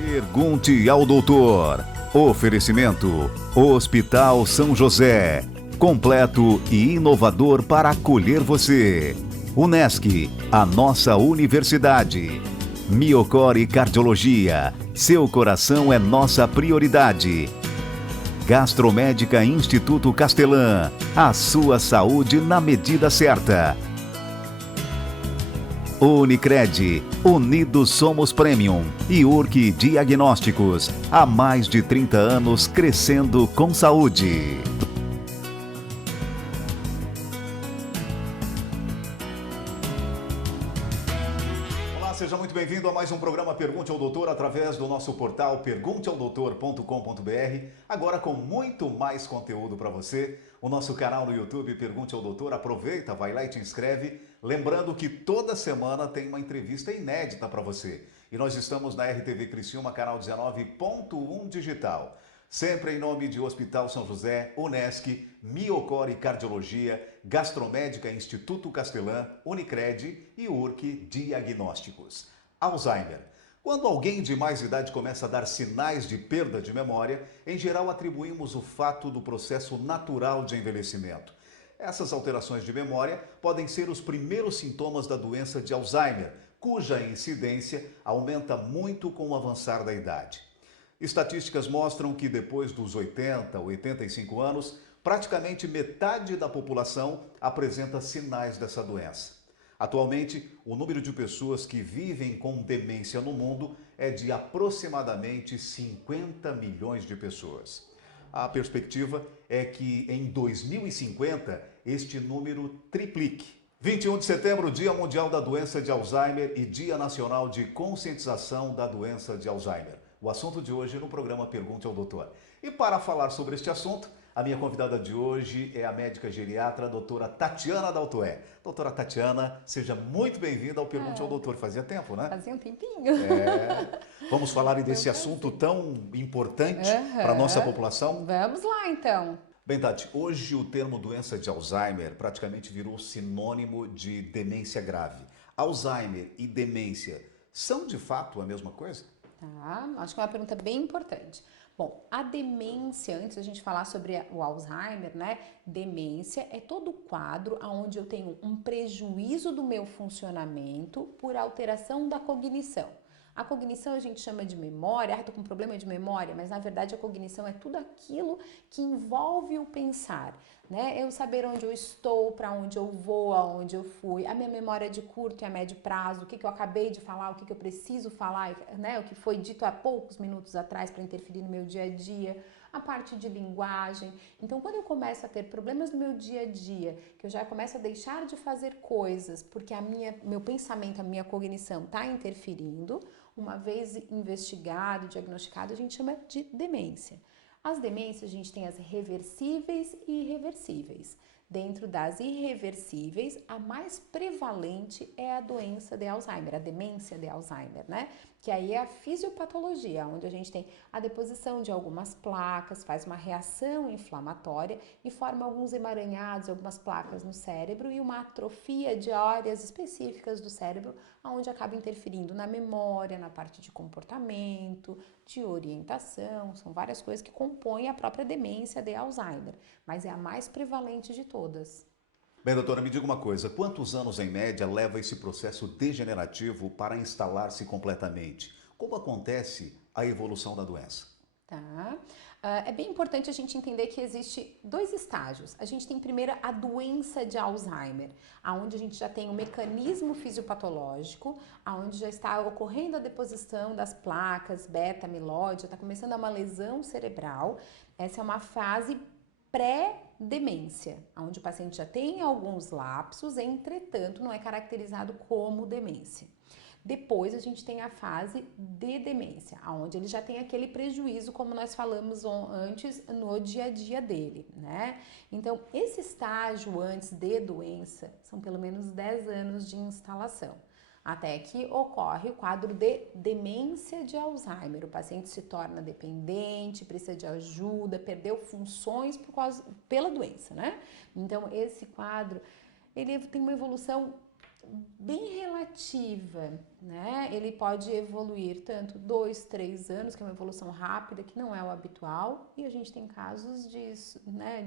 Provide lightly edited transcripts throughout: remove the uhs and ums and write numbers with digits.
Pergunte ao doutor. Oferecimento: Hospital São José. Completo e inovador para acolher você. Unesc, a nossa universidade. Miocore Cardiologia. Seu coração é nossa prioridade. Gastromédica Instituto Castelã. A sua saúde na medida certa. Unicred, Unidos Somos Premium e Urque Diagnósticos, há mais de 30 anos crescendo com saúde. Olá, seja muito bem-vindo a mais um programa Pergunte ao Doutor através do nosso portal pergunteaodoutor.com.br, agora com muito mais conteúdo para você. O nosso canal no YouTube Pergunte ao Doutor, aproveita, vai lá e te inscreve. Lembrando que toda semana tem uma entrevista inédita para você. E nós estamos na RTV Criciúma, canal 19.1 digital. Sempre em nome de Hospital São José, Unesc, Miocore Cardiologia, Gastromédica Instituto Castelã, Unicred e Urque Diagnósticos. Alzheimer. Quando alguém de mais idade começa a dar sinais de perda de memória, em geral atribuímos o fato do processo natural de envelhecimento. Essas alterações de memória podem ser os primeiros sintomas da doença de Alzheimer, cuja incidência aumenta muito com o avançar da idade. Estatísticas mostram que depois dos 80, 85 anos, praticamente metade da população apresenta sinais dessa doença. Atualmente, o número de pessoas que vivem com demência no mundo é de aproximadamente 50 milhões de pessoas. A perspectiva é que em 2050 este número triplique. 21 de setembro, Dia Mundial da Doença de Alzheimer e Dia Nacional de Conscientização da Doença de Alzheimer. O assunto de hoje no programa Pergunte ao Doutor. E para falar sobre este assunto, a minha convidada de hoje é a médica geriatra, a doutora Tatiana Daltoé. Doutora Tatiana, seja muito bem-vinda ao Pergunte ao Doutor. Fazia tempo, né? Fazia um tempinho. Vamos falar desse assunto tão importante para a nossa população? Vamos lá, então. Bem, Tati, hoje o termo doença de Alzheimer praticamente virou sinônimo de demência grave. Alzheimer e demência são de fato a mesma coisa? Tá, acho que é uma pergunta bem importante. Bom, a demência, antes da gente falar sobre o Alzheimer, né? Demência é todo quadro onde eu tenho um prejuízo do meu funcionamento por alteração da cognição. A cognição a gente chama de memória, tô com problema de memória, mas na verdade a cognição é tudo aquilo que envolve o pensar, né? Eu saber onde eu estou, para onde eu vou, aonde eu fui, a minha memória de curto e a médio prazo, o que eu acabei de falar, o que eu preciso falar, né? O que foi dito há poucos minutos atrás para interferir no meu dia a dia, a parte de linguagem. Então, quando eu começo a ter problemas no meu dia a dia, que eu já começo a deixar de fazer coisas porque meu pensamento, a minha cognição está interferindo, uma vez investigado, diagnosticado, a gente chama de demência. As demências, a gente tem as reversíveis e irreversíveis. Dentro das irreversíveis, a mais prevalente é a doença de Alzheimer, a demência de Alzheimer, né? Que aí é a fisiopatologia, onde a gente tem a deposição de algumas placas, faz uma reação inflamatória e forma alguns emaranhados, algumas placas no cérebro e uma atrofia de áreas específicas do cérebro, onde acaba interferindo na memória, na parte de comportamento, de orientação, são várias coisas que compõem a própria demência de Alzheimer, mas é a mais prevalente de todas. Bem, doutora, me diga uma coisa, quantos anos em média leva esse processo degenerativo para instalar-se completamente? Como acontece a evolução da doença? Tá. É bem importante a gente entender que existe dois estágios. A gente tem primeiro a doença de Alzheimer, onde a gente já tem um mecanismo fisiopatológico, onde já está ocorrendo a deposição das placas, beta, amiloide, já está começando uma lesão cerebral. Essa é uma fase pré-demência, onde o paciente já tem alguns lapsos, entretanto não é caracterizado como demência. Depois a gente tem a fase de demência, onde ele já tem aquele prejuízo, como nós falamos antes, no dia a dia dele, né? Então, esse estágio antes de doença são pelo menos 10 anos de instalação, até que ocorre o quadro de demência de Alzheimer. O paciente se torna dependente, precisa de ajuda, perdeu funções pela doença, né? Então, esse quadro, ele tem uma evolução bem relativa, né? Ele pode evoluir tanto 2, 3 anos, que é uma evolução rápida, que não é o habitual, e a gente tem casos de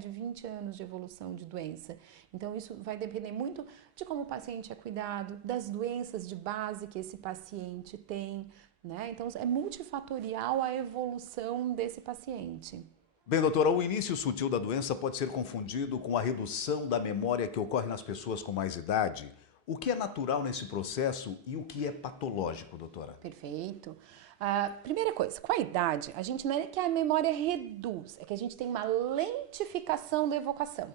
20 anos de evolução de doença. Então, isso vai depender muito de como o paciente é cuidado, das doenças de base que esse paciente tem, né? Então, é multifatorial a evolução desse paciente. Bem, doutora, o início sutil da doença pode ser confundido com a redução da memória que ocorre nas pessoas com mais idade. O que é natural nesse processo e o que é patológico, doutora? Perfeito. Primeira coisa, com a idade, a gente não é que a memória reduz, é que a gente tem uma lentificação da evocação.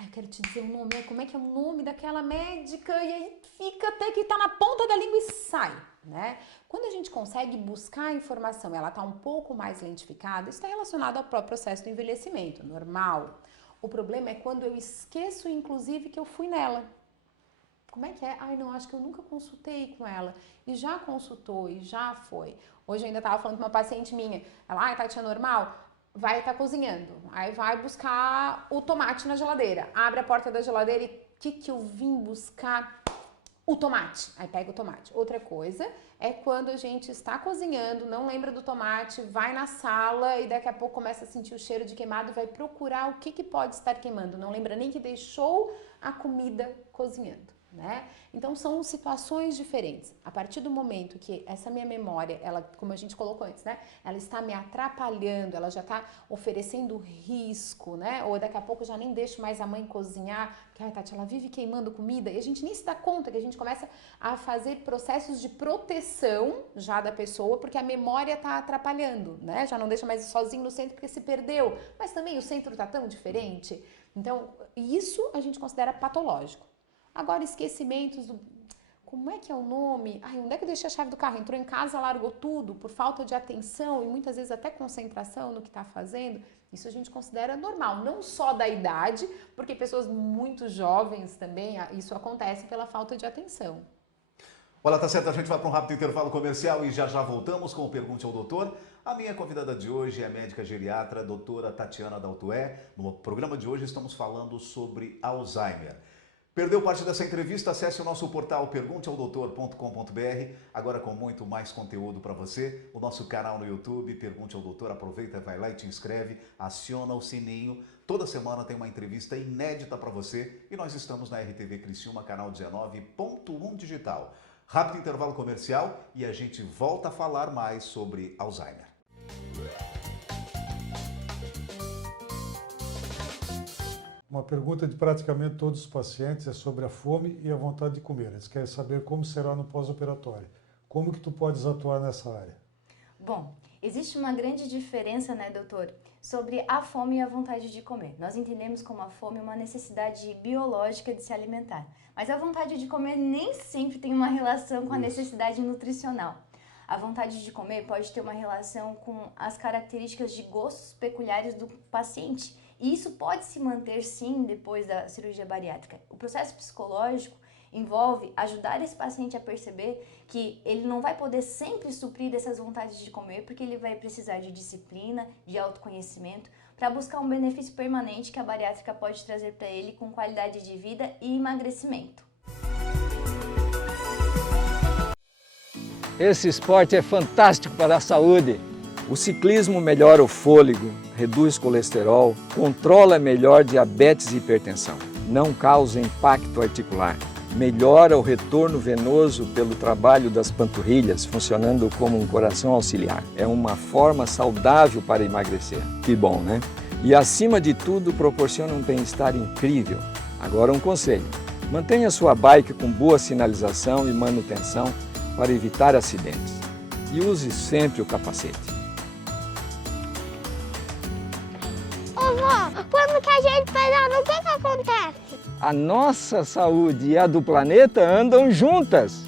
Eu quero te dizer o nome, como é que é o nome daquela médica, e aí fica até que tá na ponta da língua e sai, né? Quando a gente consegue buscar a informação, ela tá um pouco mais lentificada, isso está relacionado ao próprio processo do envelhecimento, normal. O problema é quando eu esqueço, inclusive, que eu fui nela. Como é que é? Ai, não, acho que eu nunca consultei com ela. E já consultou, e já foi. Hoje eu ainda estava falando com uma paciente minha. Ela, Tati, é normal? Vai estar cozinhando. Aí vai buscar o tomate na geladeira. Abre a porta da geladeira e o que eu vim buscar? O tomate. Aí pega o tomate. Outra coisa é quando a gente está cozinhando, não lembra do tomate, vai na sala e daqui a pouco começa a sentir o cheiro de queimado e vai procurar o que pode estar queimando. Não lembra nem que deixou a comida cozinhando, né? Então são situações diferentes. A partir do momento que essa minha memória, ela, como a gente colocou antes, né? Ela está me atrapalhando, ela já está oferecendo risco, né? Ou daqui a pouco eu já nem deixo mais a mãe cozinhar, porque ai, Tati, ela vive queimando comida e a gente nem se dá conta que a gente começa a fazer processos de proteção já da pessoa, porque a memória está atrapalhando, né? Já não deixa mais sozinho no centro porque se perdeu, mas também o centro está tão diferente. Então, isso a gente considera patológico. Agora, esquecimentos do... Como é que é o nome? Ai, onde é que eu deixei a chave do carro? Entrou em casa, largou tudo por falta de atenção e muitas vezes até concentração no que está fazendo. Isso a gente considera normal, não só da idade, porque pessoas muito jovens também, isso acontece pela falta de atenção. Olha, tá certo, a gente vai para um rápido intervalo comercial e já voltamos com o Pergunte ao Doutor. A minha convidada de hoje é a médica geriatra, doutora Tatiana Daltoé. No programa de hoje estamos falando sobre Alzheimer. Perdeu parte dessa entrevista? Acesse o nosso portal pergunteaodoutor.com.br, agora com muito mais conteúdo para você. O nosso canal no YouTube, Pergunte ao Doutor, aproveita, vai lá e te inscreve, aciona o sininho. Toda semana tem uma entrevista inédita para você e nós estamos na RTV Criciúma, canal 19.1 digital. Rápido intervalo comercial e a gente volta a falar mais sobre Alzheimer. Uma pergunta de praticamente todos os pacientes é sobre a fome e a vontade de comer. Eles querem saber como será no pós-operatório. Como que tu podes atuar nessa área? Bom, existe uma grande diferença, né, doutor, sobre a fome e a vontade de comer. Nós entendemos como a fome uma necessidade biológica de se alimentar, mas a vontade de comer nem sempre tem uma relação com a necessidade nutricional. A vontade de comer pode ter uma relação com as características de gostos peculiares do paciente. E isso pode se manter, sim, depois da cirurgia bariátrica. O processo psicológico envolve ajudar esse paciente a perceber que ele não vai poder sempre suprir essas vontades de comer, porque ele vai precisar de disciplina, de autoconhecimento, para buscar um benefício permanente que a bariátrica pode trazer para ele com qualidade de vida e emagrecimento. Esse esporte é fantástico para a saúde. O ciclismo melhora o fôlego, reduz colesterol, controla melhor diabetes e hipertensão, não causa impacto articular, melhora o retorno venoso pelo trabalho das panturrilhas, funcionando como um coração auxiliar. É uma forma saudável para emagrecer. Que bom, né? E acima de tudo, proporciona um bem-estar incrível. Agora um conselho: mantenha sua bike com boa sinalização e manutenção para evitar acidentes. E use sempre o capacete. Vó, quando que a gente pedala, o que acontece? A nossa saúde e a do planeta andam juntas.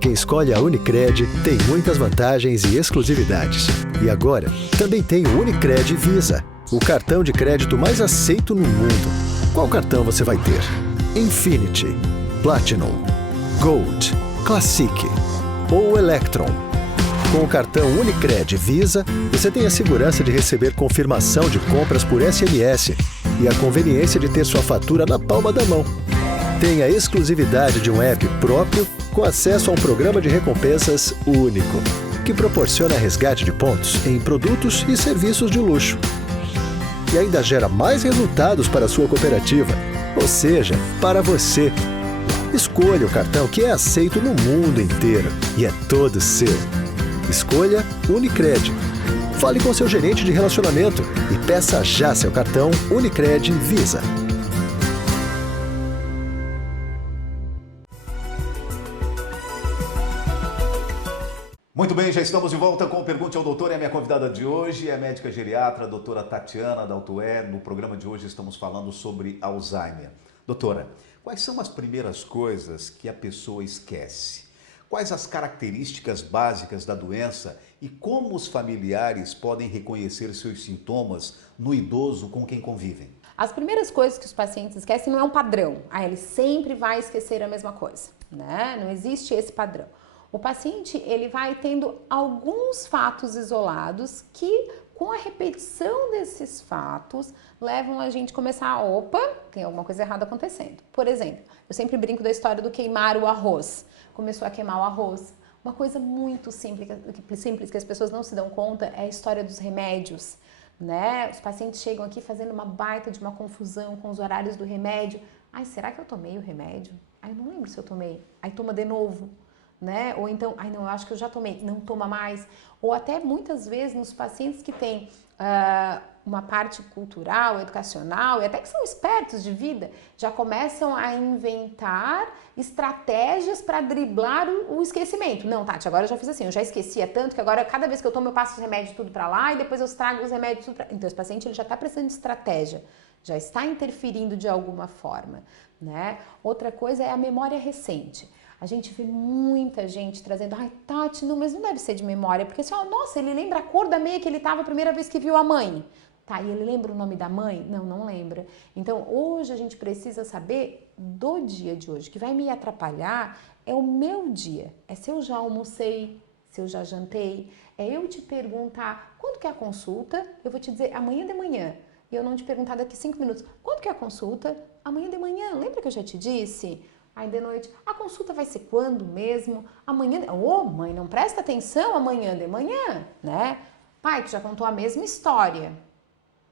Quem escolhe a Unicred tem muitas vantagens e exclusividades. E agora, também tem o Unicred Visa, o cartão de crédito mais aceito no mundo. Qual cartão você vai ter? Infinity, Platinum, Gold, Classic ou Electron? Com o cartão Unicred Visa, você tem a segurança de receber confirmação de compras por SMS e a conveniência de ter sua fatura na palma da mão. Tem a exclusividade de um app próprio com acesso a um programa de recompensas único, que proporciona resgate de pontos em produtos e serviços de luxo. E ainda gera mais resultados para a sua cooperativa, ou seja, para você. Escolha o cartão que é aceito no mundo inteiro e é todo seu. Escolha Unicred. Fale com seu gerente de relacionamento e peça já seu cartão Unicred Visa. Muito bem, já estamos de volta com o Pergunte ao Doutor e a minha convidada de hoje é a médica geriatra, a doutora Tatiana Daltoé. No programa de hoje estamos falando sobre Alzheimer. Doutora, quais são as primeiras coisas que a pessoa esquece? Quais as características básicas da doença e como os familiares podem reconhecer seus sintomas no idoso com quem convivem? As primeiras coisas que os pacientes esquecem não é um padrão. Ele sempre vai esquecer a mesma coisa, né? Não existe esse padrão. O paciente, ele vai tendo alguns fatos isolados que, com a repetição desses fatos, levam a gente a começar, opa, tem alguma coisa errada acontecendo. Por exemplo, eu sempre brinco da história do queimar o arroz. Começou a queimar o arroz. Uma coisa muito simples que as pessoas não se dão conta é a história dos remédios, né? Os pacientes chegam aqui fazendo uma baita de uma confusão com os horários do remédio. Ai, será que eu tomei o remédio? Ai, eu não lembro se eu tomei. Aí toma de novo. Né? Ou então, ai não, eu acho que eu já tomei, não toma mais. Ou até muitas vezes nos pacientes que têm uma parte cultural, educacional e até que são espertos de vida, já começam a inventar estratégias para driblar o esquecimento. Não, Tati, agora eu já fiz assim, eu já esquecia tanto que agora cada vez que eu tomo eu passo os remédios tudo para lá e depois eu trago os remédios tudo pra... Então esse paciente ele já está precisando de estratégia, já está interferindo de alguma forma, né? Outra coisa é a memória recente. A gente vê muita gente trazendo, ai Tati, não, mas não deve ser de memória, porque assim, ó, nossa, ele lembra a cor da meia que ele tava a primeira vez que viu a mãe. Tá, e ele lembra o nome da mãe? Não, não lembra. Então, hoje a gente precisa saber do dia de hoje. O que vai me atrapalhar é o meu dia. É se eu já almocei, se eu já jantei. É eu te perguntar, quando que é a consulta? Eu vou te dizer amanhã de manhã. E eu não te perguntar daqui 5 minutos, quando que é a consulta? Amanhã de manhã. Lembra que eu já te disse? Aí de noite, a consulta vai ser quando mesmo? Amanhã, mãe, não presta atenção, amanhã de manhã, né? Pai, tu já contou a mesma história.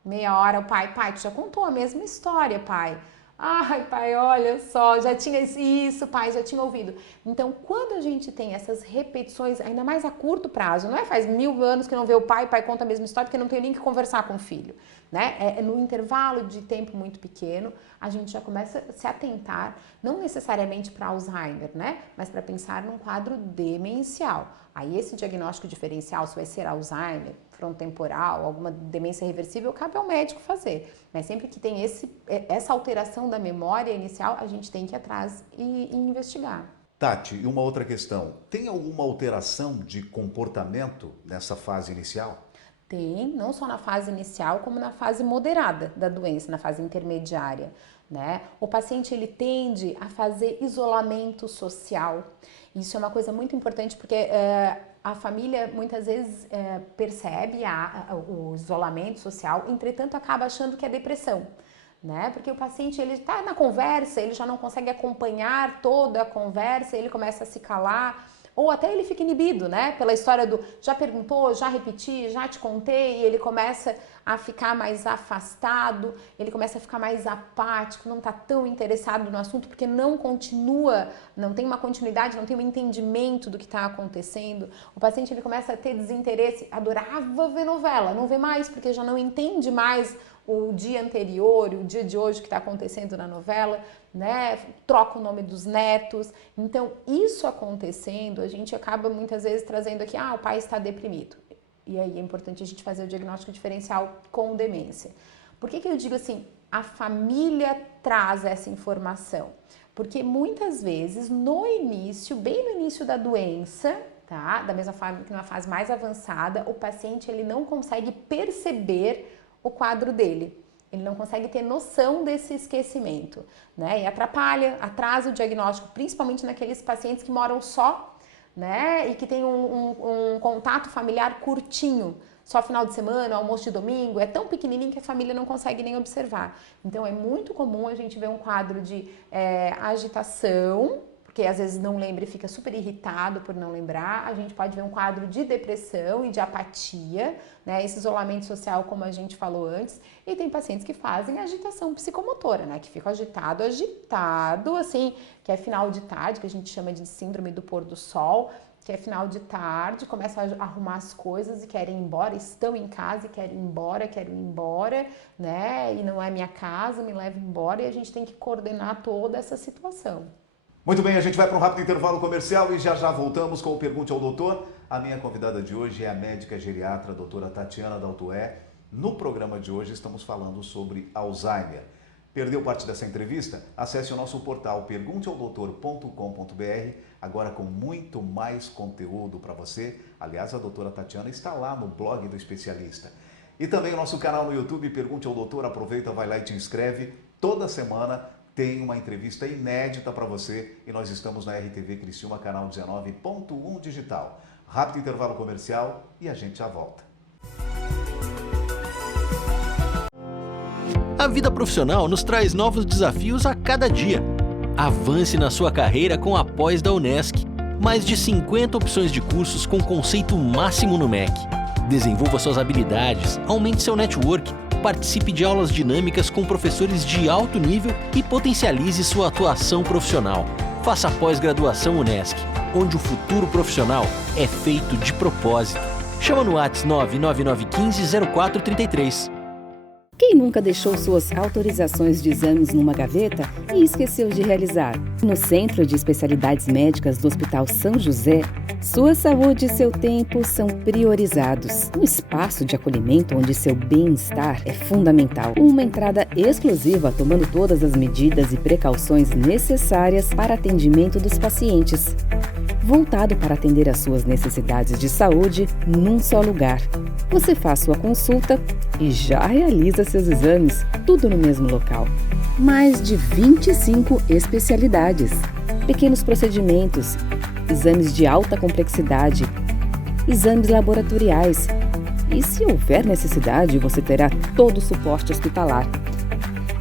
Meia hora o pai, tu já contou a mesma história, pai. Ai, pai, olha só, já tinha isso, pai, já tinha ouvido. Então, quando a gente tem essas repetições, ainda mais a curto prazo, não é faz 1000 anos que não vê o pai conta a mesma história porque não tem nem que conversar com o filho, né? No intervalo de tempo muito pequeno, a gente já começa a se atentar, não necessariamente para Alzheimer, né? Mas para pensar num quadro demencial. Aí esse diagnóstico diferencial, se vai ser Alzheimer, frontotemporal, alguma demência reversível, cabe ao médico fazer. Mas sempre que tem essa alteração da memória inicial, a gente tem que ir atrás e investigar. Tati, e uma outra questão. Tem alguma alteração de comportamento nessa fase inicial? Tem, não só na fase inicial, como na fase moderada da doença, na fase intermediária, né? O paciente, ele tende a fazer isolamento social. Isso é uma coisa muito importante porque a família muitas vezes percebe o isolamento social, entretanto acaba achando que é depressão, né? Porque o paciente, ele está na conversa, ele já não consegue acompanhar toda a conversa, ele começa a se calar, ou até ele fica inibido, né? Pela história do já perguntou, já repeti, já te contei, e ele começa a ficar mais afastado, ele começa a ficar mais apático, não está tão interessado no assunto, porque não continua, não tem uma continuidade, não tem um entendimento do que está acontecendo. O paciente, ele começa a ter desinteresse, adorava ver novela, não vê mais, porque já não entende mais o dia anterior, o dia de hoje que está acontecendo na novela, né? Troca o nome dos netos. Então, isso acontecendo, a gente acaba muitas vezes trazendo aqui, o pai está deprimido. E aí é importante a gente fazer o diagnóstico diferencial com demência. Por que eu digo assim, a família traz essa informação? Porque muitas vezes, no início, bem no início da doença, tá? Da mesma forma que numa fase mais avançada, o paciente, ele não consegue perceber o quadro dele. Ele não consegue ter noção desse esquecimento, né? E atrasa o diagnóstico, principalmente naqueles pacientes que moram só né? E que tem um contato familiar curtinho, só final de semana, almoço de domingo, é tão pequenininho que a família não consegue nem observar. Então é muito comum a gente ver um quadro de agitação, porque às vezes não lembra e fica super irritado por não lembrar. A gente pode ver um quadro de depressão e de apatia, né? Esse isolamento social, como a gente falou antes. E tem pacientes que fazem agitação psicomotora, né? Que ficam agitado, assim, que é final de tarde, que a gente chama de síndrome do pôr do sol, que é final de tarde, começam a arrumar as coisas e querem ir embora, estão em casa e querem ir embora, né? E não é minha casa, me leva embora, e a gente tem que coordenar toda essa situação. Muito bem, a gente vai para um rápido intervalo comercial e já voltamos com o Pergunte ao Doutor. A minha convidada de hoje é a médica geriatra, a doutora Tatiana Daltoé. No programa de hoje estamos falando sobre Alzheimer. Perdeu parte dessa entrevista? Acesse o nosso portal pergunteaodoutor.com.br, agora com muito mais conteúdo para você. Aliás, a doutora Tatiana está lá no blog do especialista. E também o nosso canal no YouTube, Pergunte ao Doutor. Aproveita, vai lá e te inscreve. Toda semana tem uma entrevista inédita para você e nós estamos na RTV Criciúma, canal 19.1 digital. Rápido intervalo comercial e a gente já volta. A vida profissional nos traz novos desafios a cada dia. Avance na sua carreira com a pós da Unesc. Mais de 50 opções de cursos com conceito máximo no MEC. Desenvolva suas habilidades, aumente seu network, participe de aulas dinâmicas com professores de alto nível e potencialize sua atuação profissional. Faça a pós-graduação Unesc, onde o futuro profissional é feito de propósito. Chama no WhatsApp 99915-0433. Quem nunca deixou suas autorizações de exames numa gaveta e esqueceu de realizar? No Centro de Especialidades Médicas do Hospital São José, sua saúde e seu tempo são priorizados. Um espaço de acolhimento onde seu bem-estar é fundamental. Uma entrada exclusiva tomando todas as medidas e precauções necessárias para atendimento dos pacientes. Voltado para atender às suas necessidades de saúde num só lugar. Você faz sua consulta e já realiza seus exames, tudo no mesmo local. Mais de 25 especialidades, pequenos procedimentos, exames de alta complexidade, exames laboratoriais. E se houver necessidade, você terá todo o suporte hospitalar.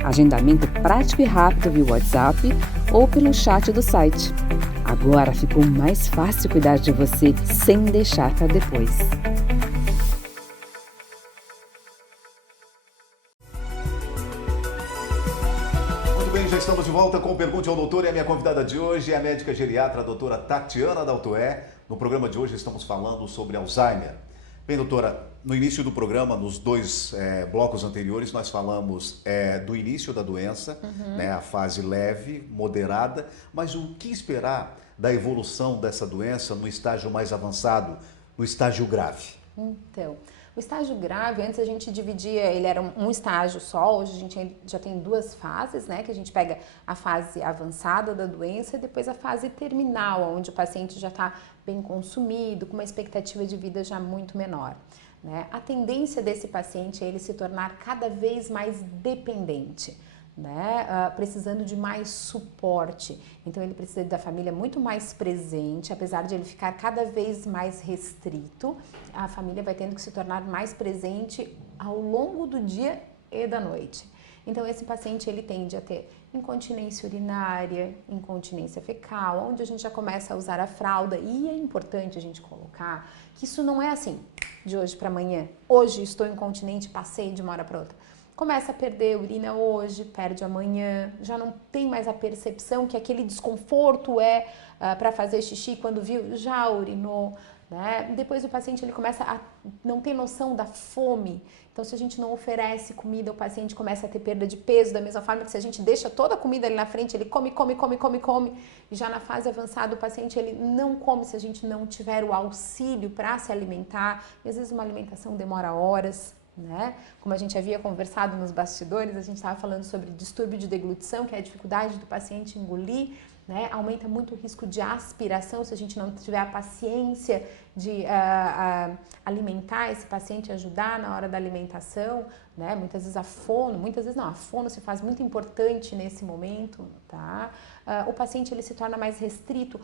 Agendamento prático e rápido via WhatsApp ou pelo chat do site. Agora ficou mais fácil cuidar de você sem deixar para depois. Muito bem, já estamos de volta com o Pergunte ao Doutor e a minha convidada de hoje é a médica geriatra, a doutora Tatiana Daltoé. No programa de hoje estamos falando sobre Alzheimer. Bem, doutora, no início do programa, nos dois blocos anteriores, nós falamos do início da doença, né, a fase leve, moderada, mas o que esperar da evolução dessa doença no estágio mais avançado, no estágio grave? Então, o estágio grave, antes a gente dividia, ele era um estágio só, hoje a gente já tem duas fases, né? Que a gente pega a fase avançada da doença e depois a fase terminal, onde o paciente já está bem consumido, com uma expectativa de vida já muito menor. Né? A tendência desse paciente é ele se tornar cada vez mais dependente, né? Precisando de mais suporte. Então ele precisa da família muito mais presente, apesar de ele ficar cada vez mais restrito, a família vai tendo que se tornar mais presente ao longo do dia e da noite. Então esse paciente ele tende a ter incontinência urinária, incontinência fecal, onde a gente já começa a usar a fralda, e é importante a gente colocar que isso não é assim, de hoje para amanhã. Hoje estou incontinente, passei de uma hora para outra. Começa a perder urina hoje, perde amanhã, já não tem mais a percepção que aquele desconforto para fazer xixi, quando viu, já urinou, né? Depois o paciente ele começa a não ter noção da fome. Então, se a gente não oferece comida, o paciente começa a ter perda de peso, da mesma forma que se a gente deixa toda a comida ali na frente, ele come. E já na fase avançada, o paciente ele não come se a gente não tiver o auxílio para se alimentar. E às vezes uma alimentação demora horas. Né? Como a gente havia conversado nos bastidores, a gente estava falando sobre distúrbio de deglutição, que é a dificuldade do paciente engolir, né? Aumenta muito o risco de aspiração se a gente não tiver a paciência de alimentar esse paciente, ajudar na hora da alimentação, né? Muitas vezes a fono se faz muito importante nesse momento, tá? O paciente ele se torna mais restrito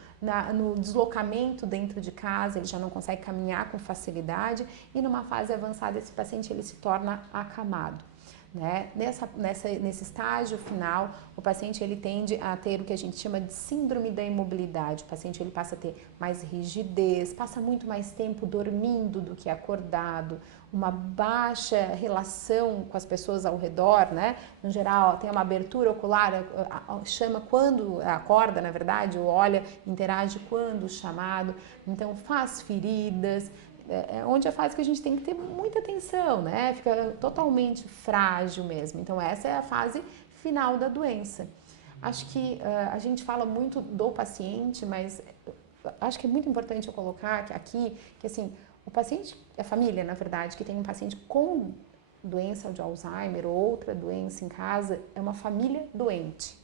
no deslocamento dentro de casa, ele já não consegue caminhar com facilidade e numa fase avançada esse paciente ele se torna acamado. Né? Nesse estágio final, o paciente ele tende a ter o que a gente chama de síndrome da imobilidade. O paciente ele passa a ter mais rigidez, passa muito mais tempo dormindo do que acordado, uma baixa relação com as pessoas ao redor, né? No geral, tem uma abertura ocular, chama quando acorda, na verdade, ou olha, interage quando chamado, então faz feridas. É onde é a fase que a gente tem que ter muita atenção, né? Fica totalmente frágil mesmo. Então, essa é a fase final da doença. Acho que a gente fala muito do paciente, mas acho que é muito importante eu colocar aqui que, assim, o paciente, a família, na verdade, que tem um paciente com doença de Alzheimer ou outra doença em casa, é uma família doente.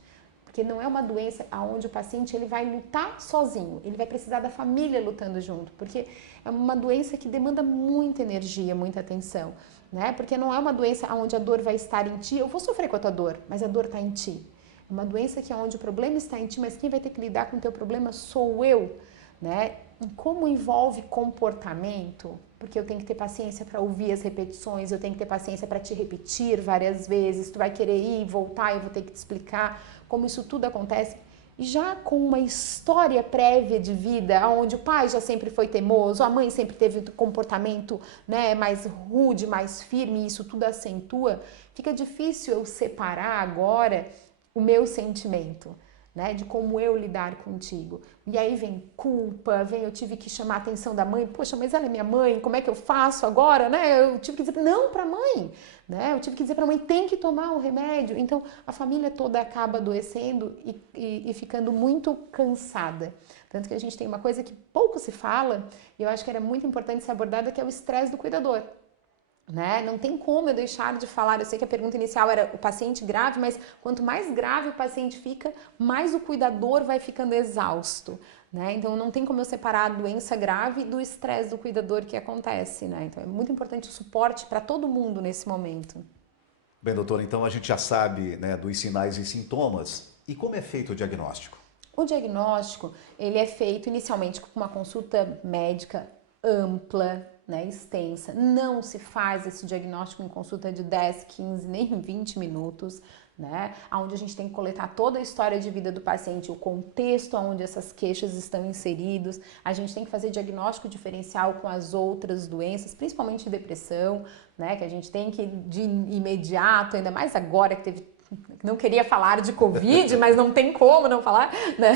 Porque não é uma doença onde o paciente ele vai lutar sozinho, ele vai precisar da família lutando junto, porque é uma doença que demanda muita energia, muita atenção, né? Porque não é uma doença onde a dor vai estar em ti, eu vou sofrer com a tua dor, mas a dor está em ti. É uma doença que é onde o problema está em ti, mas quem vai ter que lidar com o teu problema sou eu, né? Como envolve comportamento, porque eu tenho que ter paciência para ouvir as repetições, eu tenho que ter paciência para te repetir várias vezes, tu vai querer ir e voltar, eu vou ter que te explicar como isso tudo acontece, e já com uma história prévia de vida, onde o pai já sempre foi teimoso, a mãe sempre teve comportamento, né, mais rude, mais firme, e isso tudo acentua, fica difícil eu separar agora o meu sentimento, né, de como eu lidar contigo. E aí vem culpa, eu tive que chamar a atenção da mãe, poxa, mas ela é minha mãe, como é que eu faço agora, né? Eu tive que dizer não para a mãe, né? Eu tive que dizer para a mãe, tem que tomar o remédio. Então, a família toda acaba adoecendo e ficando muito cansada. Tanto que a gente tem uma coisa que pouco se fala, e eu acho que era muito importante ser abordada, que é o estresse do cuidador. Né? Não tem como eu deixar de falar, eu sei que a pergunta inicial era o paciente grave, mas quanto mais grave o paciente fica, mais o cuidador vai ficando exausto, né? Então não tem como eu separar a doença grave do estresse do cuidador que acontece, né? Então é muito importante o suporte para todo mundo nesse momento. Bem, doutor, então a gente já sabe, né, dos sinais e sintomas. E como é feito o diagnóstico? O diagnóstico, ele é feito inicialmente com uma consulta médica ampla, né, extensa. Não se faz esse diagnóstico em consulta de 10, 15, nem 20 minutos, né, onde a gente tem que coletar toda a história de vida do paciente, o contexto onde essas queixas estão inseridos. A gente tem que fazer diagnóstico diferencial com as outras doenças, principalmente depressão, né, que a gente tem que de imediato, ainda mais agora que teve, não queria falar de Covid, mas não tem como não falar, né?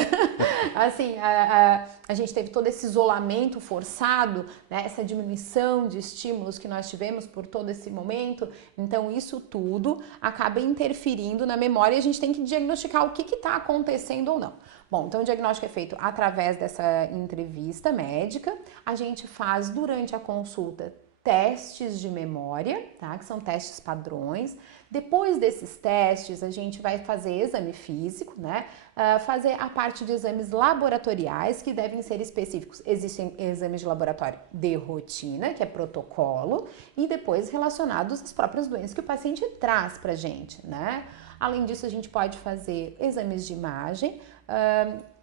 Assim, a gente teve todo esse isolamento forçado, né? Essa diminuição de estímulos que nós tivemos por todo esse momento. Então, isso tudo acaba interferindo na memória e a gente tem que diagnosticar o que está acontecendo ou não. Bom, então o diagnóstico é feito através dessa entrevista médica. A gente faz durante a consulta testes de memória, tá? Que são testes padrões. Depois desses testes, a gente vai fazer exame físico, né? Fazer a parte de exames laboratoriais que devem ser específicos. Existem exames de laboratório de rotina, que é protocolo, e depois relacionados às próprias doenças que o paciente traz pra gente, né? Além disso, a gente pode fazer exames de imagem.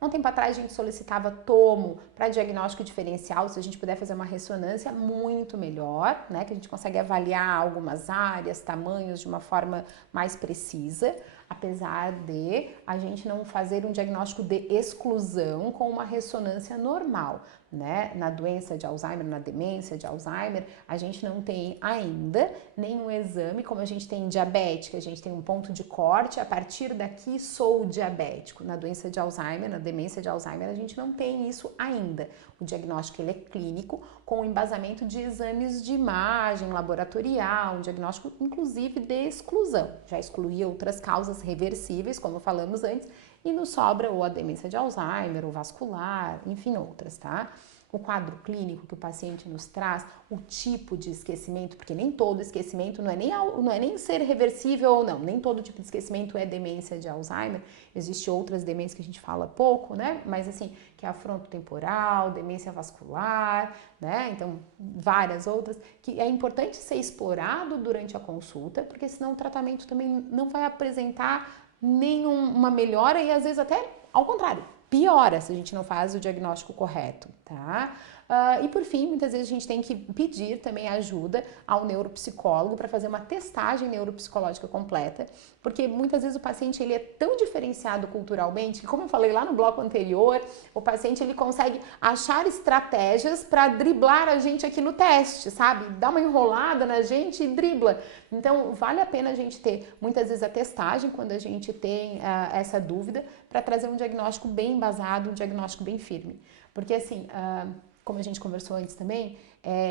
Um tempo atrás a gente solicitava tomo para diagnóstico diferencial, se a gente puder fazer uma ressonância muito melhor, né, que a gente consegue avaliar algumas áreas, tamanhos de uma forma mais precisa, apesar de a gente não fazer um diagnóstico de exclusão com uma ressonância normal, né? Na doença de Alzheimer, na demência de Alzheimer, a gente não tem ainda nenhum exame, como a gente tem em diabética, a gente tem um ponto de corte, a partir daqui sou diabético. Na doença de Alzheimer, na demência de Alzheimer, a gente não tem isso ainda. O diagnóstico ele é clínico, com o embasamento de exames de imagem laboratorial, um diagnóstico inclusive de exclusão. Já excluía outras causas reversíveis, como falamos antes, e nos sobra ou a demência de Alzheimer, ou vascular, enfim, outras, tá? o quadro clínico que o paciente nos traz, o tipo de esquecimento, porque nem todo esquecimento não é nem ser reversível ou não, nem todo tipo de esquecimento é demência de Alzheimer, existem outras demências que a gente fala pouco, né, mas assim, que é a frontotemporal, demência vascular, né, então várias outras, que é importante ser explorado durante a consulta, porque senão o tratamento também não vai apresentar nenhuma melhora e às vezes até ao contrário, piora se a gente não faz o diagnóstico correto, tá? E por fim, muitas vezes a gente tem que pedir também ajuda ao neuropsicólogo para fazer uma testagem neuropsicológica completa, porque muitas vezes o paciente ele é tão diferenciado culturalmente que, como eu falei lá no bloco anterior, o paciente ele consegue achar estratégias para driblar a gente aqui no teste, sabe? Dá uma enrolada na gente e dribla. Então, vale a pena a gente ter muitas vezes a testagem quando a gente tem essa dúvida para trazer um diagnóstico bem embasado, um diagnóstico bem firme. Porque assim, como a gente conversou antes também,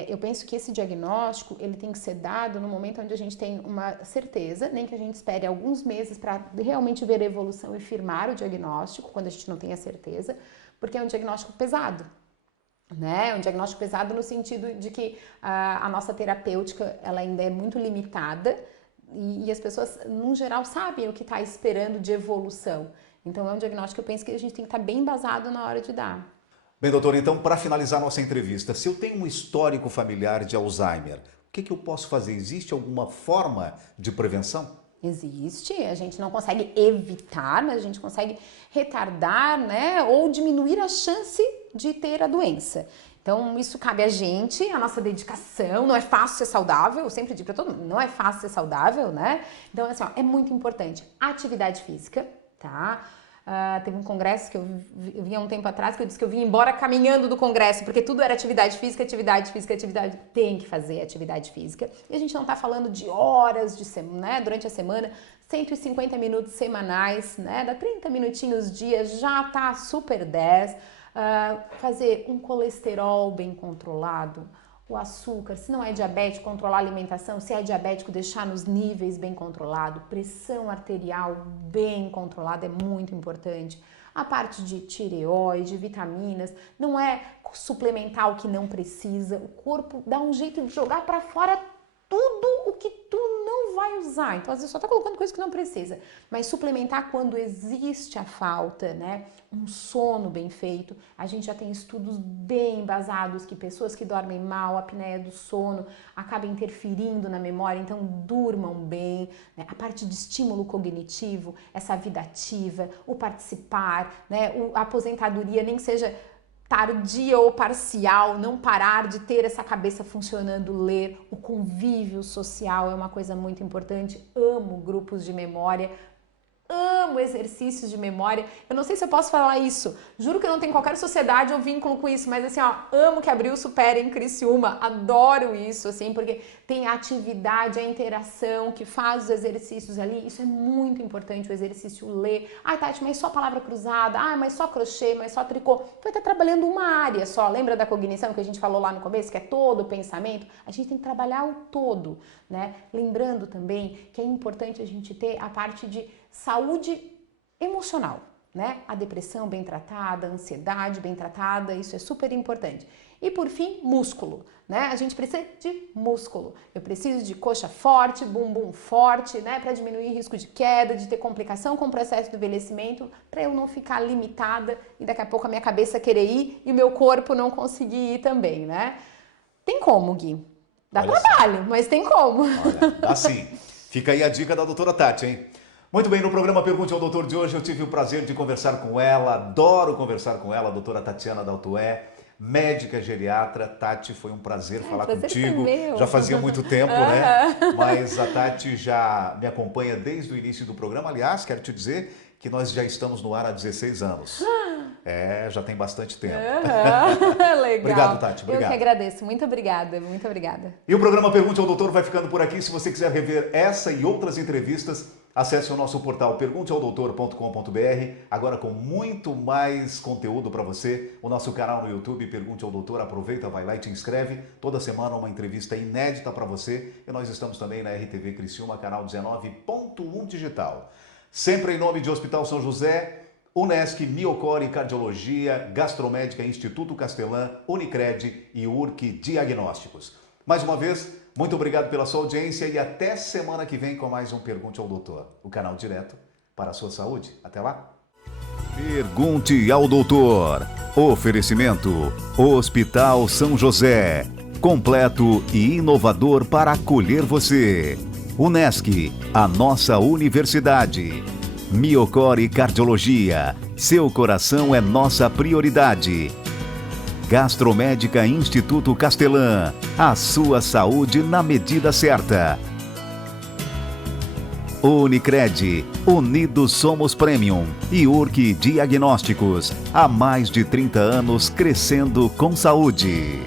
eu penso que esse diagnóstico ele tem que ser dado no momento onde a gente tem uma certeza, nem que a gente espere alguns meses para realmente ver a evolução e firmar o diagnóstico, quando a gente não tem a certeza, porque é um diagnóstico pesado. Né? É um diagnóstico pesado no sentido de que a nossa terapêutica ela ainda é muito limitada e as pessoas, no geral, sabem o que está esperando de evolução. Então, é um diagnóstico que eu penso que a gente tem que estar bem embasado na hora de dar. Bem, doutor, então, para finalizar nossa entrevista, se eu tenho um histórico familiar de Alzheimer, o que eu posso fazer? Existe alguma forma de prevenção? Existe, a gente não consegue evitar, mas a gente consegue retardar, né, ou diminuir a chance de ter a doença. Então, isso cabe a gente, a nossa dedicação, não é fácil ser saudável, eu sempre digo para todo mundo, não é fácil ser saudável, né? Então, assim, ó, é muito importante atividade física, tá? Teve um congresso que eu vi há um tempo atrás que eu disse que eu vim embora caminhando do congresso, porque tudo era atividade física, tem que fazer atividade física. E a gente não tá falando de horas né, durante a semana, 150 minutos semanais, né, dá 30 minutinhos dia, já tá super 10. Fazer um colesterol bem controlado, o açúcar, se não é diabético, controlar a alimentação, se é diabético, deixar nos níveis bem controlado, pressão arterial bem controlada é muito importante. A parte de tireoide, vitaminas, não é suplementar o que não precisa, o corpo dá um jeito de jogar para fora tudo o que tu não vai usar. Então, às vezes, só tá colocando coisa que não precisa. Mas suplementar quando existe a falta, né? Um sono bem feito. A gente já tem estudos bem embasados que pessoas que dormem mal, a apneia do sono, acaba interferindo na memória, então durmam bem. Né? A parte de estímulo cognitivo, essa vida ativa, o participar, né? A aposentadoria, nem que seja tardia ou parcial, não parar de ter essa cabeça funcionando, ler, o convívio social é uma coisa muito importante, amo grupos de memória, amo exercícios de memória, eu não sei se eu posso falar isso, juro que eu não tenho qualquer sociedade ou vínculo com isso, mas assim, ó, amo que abriu o Supera em Criciúma, adoro isso, assim, porque tem a atividade, a interação que faz os exercícios ali, isso é muito importante, o exercício ler, ai Tati, mas só palavra cruzada, ai, mas só crochê, mas só tricô, tu vai estar trabalhando uma área só, lembra da cognição que a gente falou lá no começo, que é todo o pensamento? A gente tem que trabalhar o todo, né? Lembrando também que é importante a gente ter a parte de saúde emocional, né? A depressão bem tratada, a ansiedade bem tratada, isso é super importante. E por fim, músculo, né? A gente precisa de músculo. Eu preciso de coxa forte, bumbum forte, né? Para diminuir risco de queda, de ter complicação com o processo do envelhecimento, para eu não ficar limitada e daqui a pouco a minha cabeça querer ir e o meu corpo não conseguir ir também, né? Tem como, Gui? Dá trabalho, mas tem como. Olha, dá sim. Fica aí a dica da doutora Tati, hein? Muito bem, no programa Pergunte ao Doutor de hoje eu tive o prazer de conversar com ela, adoro conversar com ela, a doutora Tatiana Daltoé, médica geriatra. Tati, foi um prazer falar contigo, já fazia muito tempo, né? Mas a Tati já me acompanha desde o início do programa, aliás, quero te dizer que nós já estamos no ar há 16 anos. Já tem bastante tempo. Legal. Obrigado, Tati. Obrigado. Eu que agradeço. Muito obrigada, muito obrigada. E o programa Pergunte ao Doutor vai ficando por aqui. Se você quiser rever essa e outras entrevistas, acesse o nosso portal pergunteaodoutor.com.br, agora com muito mais conteúdo para você. O nosso canal no YouTube, Pergunte ao Doutor, aproveita, vai lá e te inscreve. Toda semana uma entrevista inédita para você. E nós estamos também na RTV Criciúma, canal 19.1 digital. Sempre em nome de Hospital São José, Unesc, Miocore Cardiologia, Gastromédica Instituto Castelã, Unicred e URC Diagnósticos. Mais uma vez, muito obrigado pela sua audiência e até semana que vem com mais um Pergunte ao Doutor, o canal direto para a sua saúde. Até lá. Pergunte ao Doutor. Oferecimento: Hospital São José. Completo e inovador para acolher você. Unesc, a nossa universidade. Miocore Cardiologia. Seu coração é nossa prioridade. Gastromédica Instituto Castelã. A sua saúde na medida certa. Unicred, Unidos Somos Premium e URC Diagnósticos, há mais de 30 anos crescendo com saúde.